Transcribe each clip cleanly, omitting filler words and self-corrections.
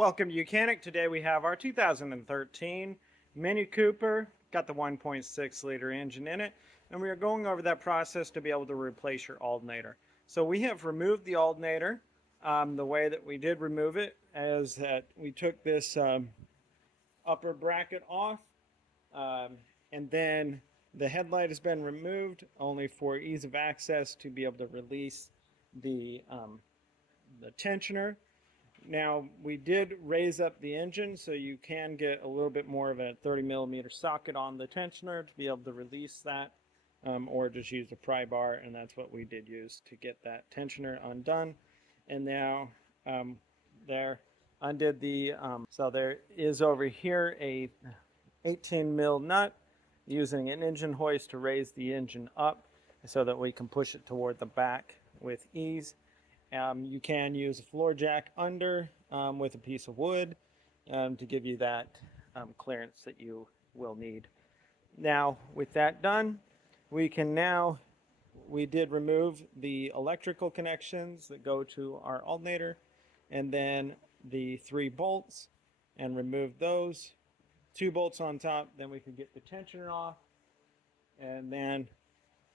Welcome to Mechanic. Today we have our 2013 Mini Cooper, got the 1.6 liter engine in it, and we are going over that process to be able to replace your alternator. So we have removed the alternator. The way that we did remove it is that we took this upper bracket off, and then the headlight has been removed only for ease of access to be able to release the tensioner. Now, we did raise up the engine, so you can get a little bit more of a 30 millimeter socket on the tensioner to be able to release that, or just use a pry bar, and that's what we did use to get that tensioner undone. And now there undid the, so there is over here a 18 mil nut using an engine hoist to raise the engine up so that we can push it toward the back with ease. You can use a floor jack under with a piece of wood to give you that clearance that you will need. Now, with that done, we did remove the electrical connections that go to our alternator, and then the 3 bolts, and remove those. 2 bolts on top, then we could get the tensioner off, and then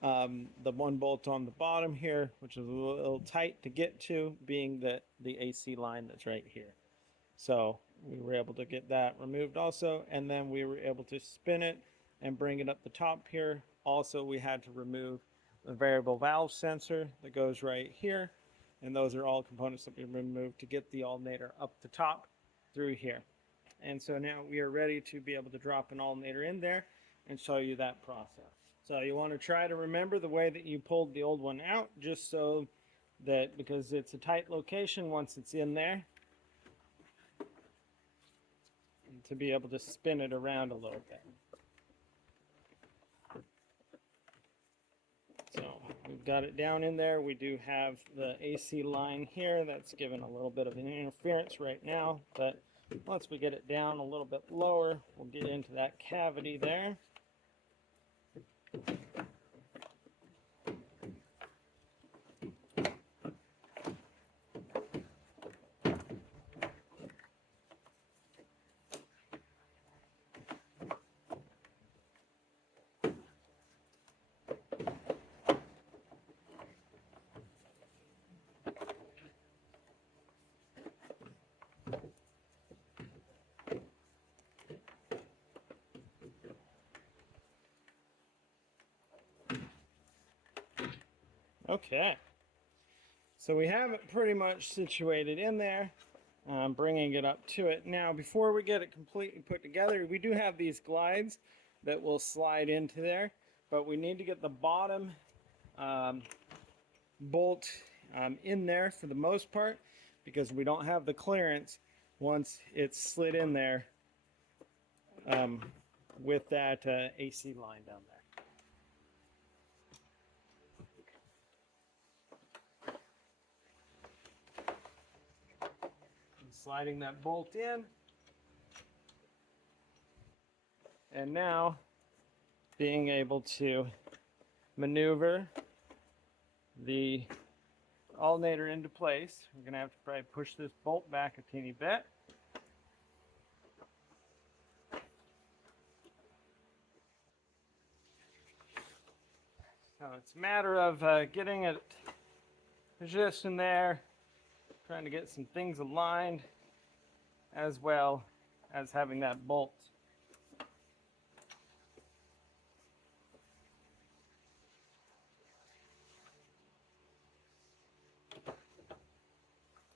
the 1 bolt on the bottom here, which is a little tight to get to, being the AC line that's right here. So we were able to get that removed also, and then we were able to spin it and bring it up the top here. Also, we had to remove the variable valve sensor that goes right here, and those are all components that we removed to get the alternator up the top through here. And so now we are ready to be able to drop an alternator in there and show you that process. So you want to try to remember the way that you pulled the old one out, just so that, because it's a tight location once it's in there, and to be able to spin it around a little bit. So we've got it down in there. We do have the AC line here that's given a little bit of an interference right now, but once we get it down a little bit lower, we'll get into that cavity there. Okay, so we have it pretty much situated in there. Bringing it up to it. Now, before we get it completely put together, we do have these glides that will slide into there, but we need to get the bottom bolt in there for the most part, because we don't have the clearance once it's slid in there with that AC line down there. Sliding that bolt in, and now being able to maneuver the alternator into place. We're going to have to probably push this bolt back a teeny bit. So it's a matter of getting it just in there, trying to get some things aligned, as well as having that bolt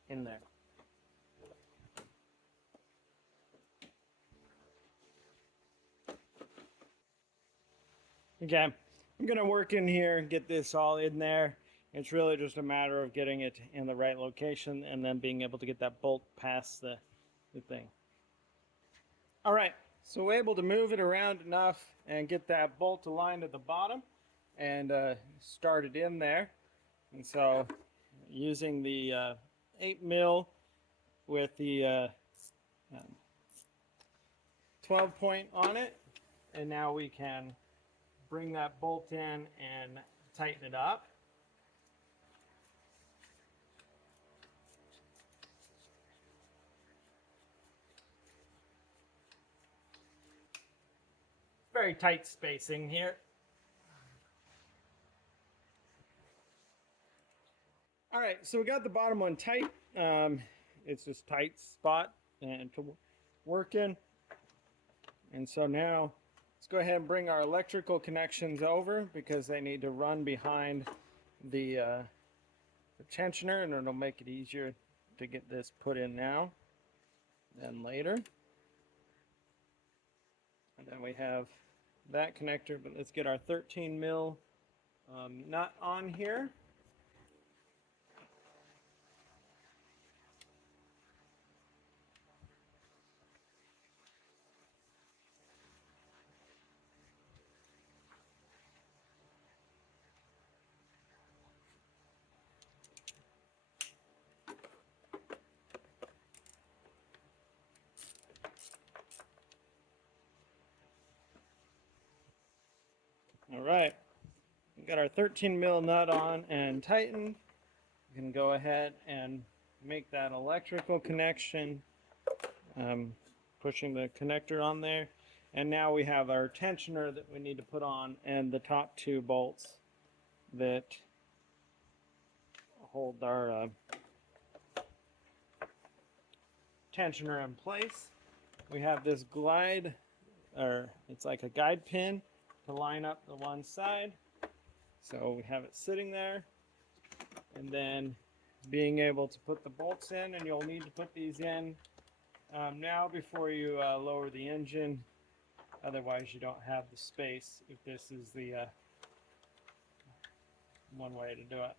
in there. Okay, I'm going to work in here and get this all in there. It's really just a matter of getting it in the right location and then being able to get that bolt past the thing. All right, so we're able to move it around enough and get that bolt aligned at the bottom and start it in there. And so using the 8 mil with the 12 point on it, and now we can bring that bolt in and tighten it up. very tight spacing here. All right, so we got the bottom one tight. It's just tight spot and to work in. And so now let's go ahead and bring our electrical connections over because they need to run behind the tensioner, and it'll make it easier to get this put in now than later. And then we have that connector, but let's get our 13 mil nut on here. All right, we got our 13 mil nut on and tightened. We can go ahead and make that electrical connection, pushing the connector on there. And now we have our tensioner that we need to put on and the top two bolts that hold our tensioner in place. We have this glide, or it's like a guide pin to line up the one side. So we have it sitting there, and then being able to put the bolts in, and you'll need to put these in now before you lower the engine. Otherwise you don't have the space if this is the one way to do it.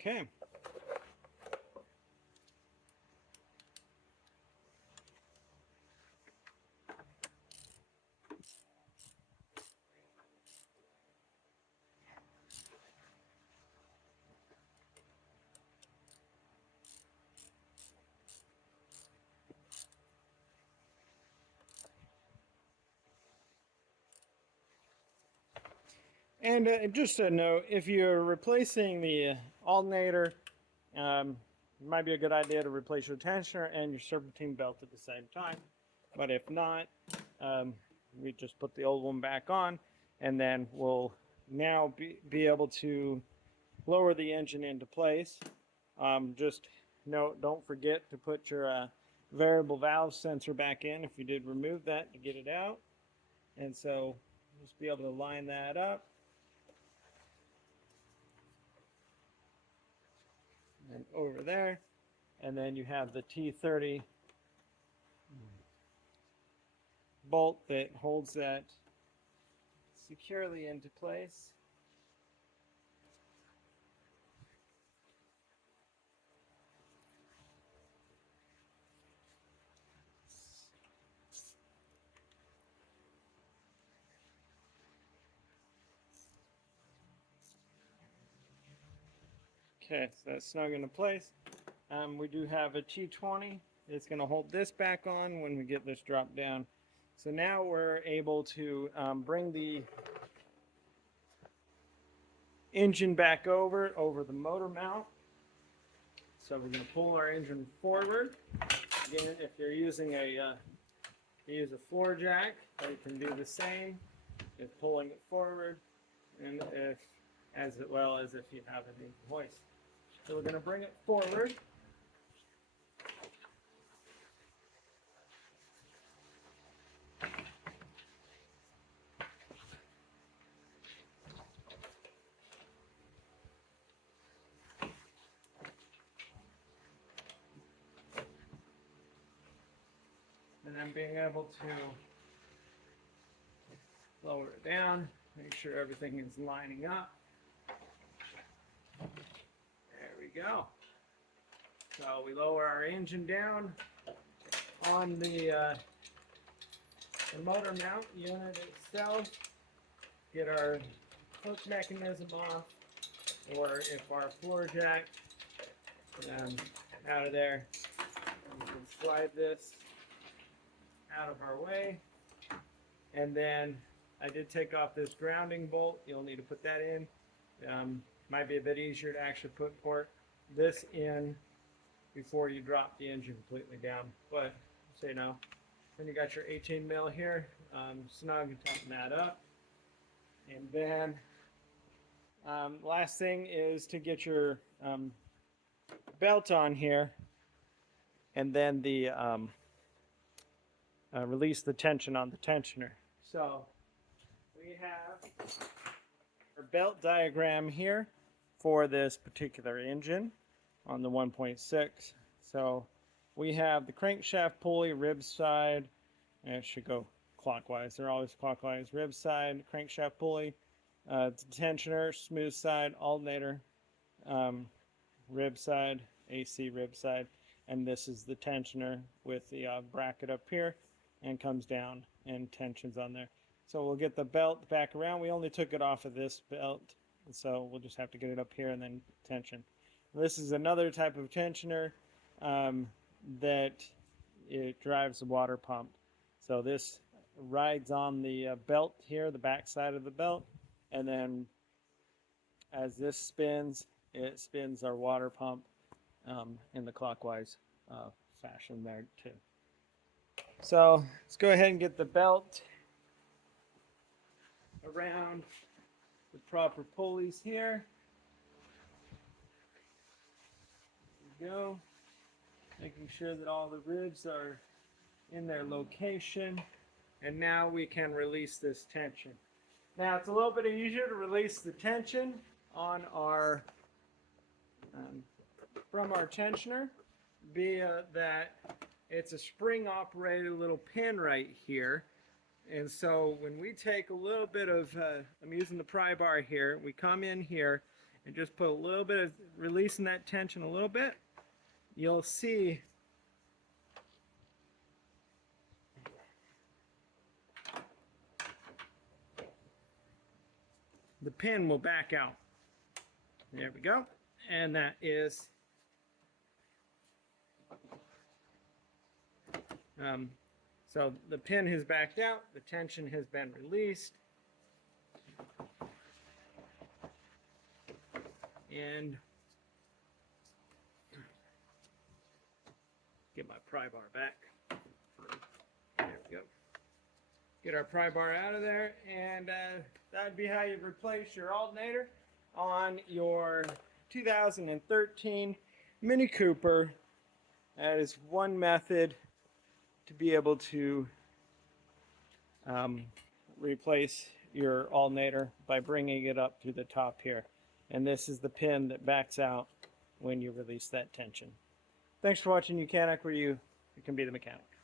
Okay. And just a note, if you're replacing the alternator, it might be a good idea to replace your tensioner and your serpentine belt at the same time. But if not, we just put the old one back on, and then we'll now be able to lower the engine into place. Just note, don't forget to put your variable valve sensor back in if you did remove that to get it out. And so just be able to line that up. And over there, and then you have the T30 bolt that holds that securely into place. Okay, so that's snug into place. We do have a T20. It's going to hold this back on when we get this dropped down. So now we're able to bring the engine back over the motor mount. So we're going to pull our engine forward. Again, if you're using use a floor jack, you can do the same if pulling it forward, and as well as if you have it in hoist. So we're going to bring it forward. And then being able to lower it down, make sure everything is lining up. There we go. So we lower our engine down on the motor mount unit itself, get our hook mechanism off, or if our floor jack out of there, we can slide this out of our way, and then I did take off this grounding bolt. You'll need to put that in. Might be a bit easier to actually put this in before you drop the engine completely down. But so you know, then you got your 18 mil here. Snug and tighten that up. And then last thing is to get your belt on here, and then the release the tension on the tensioner. So we have our belt diagram here for this particular engine on the 1.6. So we have the crankshaft pulley, rib side, and it should go clockwise. They're always clockwise. Rib side, crankshaft pulley, tensioner, smooth side, alternator, rib side, AC rib side, and this is the tensioner with the bracket up here and comes down and tensions on there. So we'll get the belt back around. We only took it off of this belt, so we'll just have to get it up here and then tension. This is another type of tensioner that it drives the water pump. So this rides on the belt here, the back side of the belt, and then as this spins, it spins our water pump in the clockwise fashion there too. So let's go ahead and get the belt around the proper pulleys here. There we go. Making sure that all the ribs are in their location. And now we can release this tension. Now it's a little bit easier to release the tension on our from our tensioner via that it's a spring operated little pin right here. And so when we take a little bit of, I'm using the pry bar here, we come in here and just put a little bit of, releasing that tension a little bit, you'll see the pin will back out. There we go. And that is so the pin has backed out, the tension has been released, and get my pry bar back. There we go. Get our pry bar out of there, and that'd be how you replace your alternator on your 2013 Mini Cooper. That is one method to be able to replace your alternator by bringing it up to the top here. And this is the pin that backs out when you release that tension. Thanks for watching, Mechanic, where you can be the mechanic.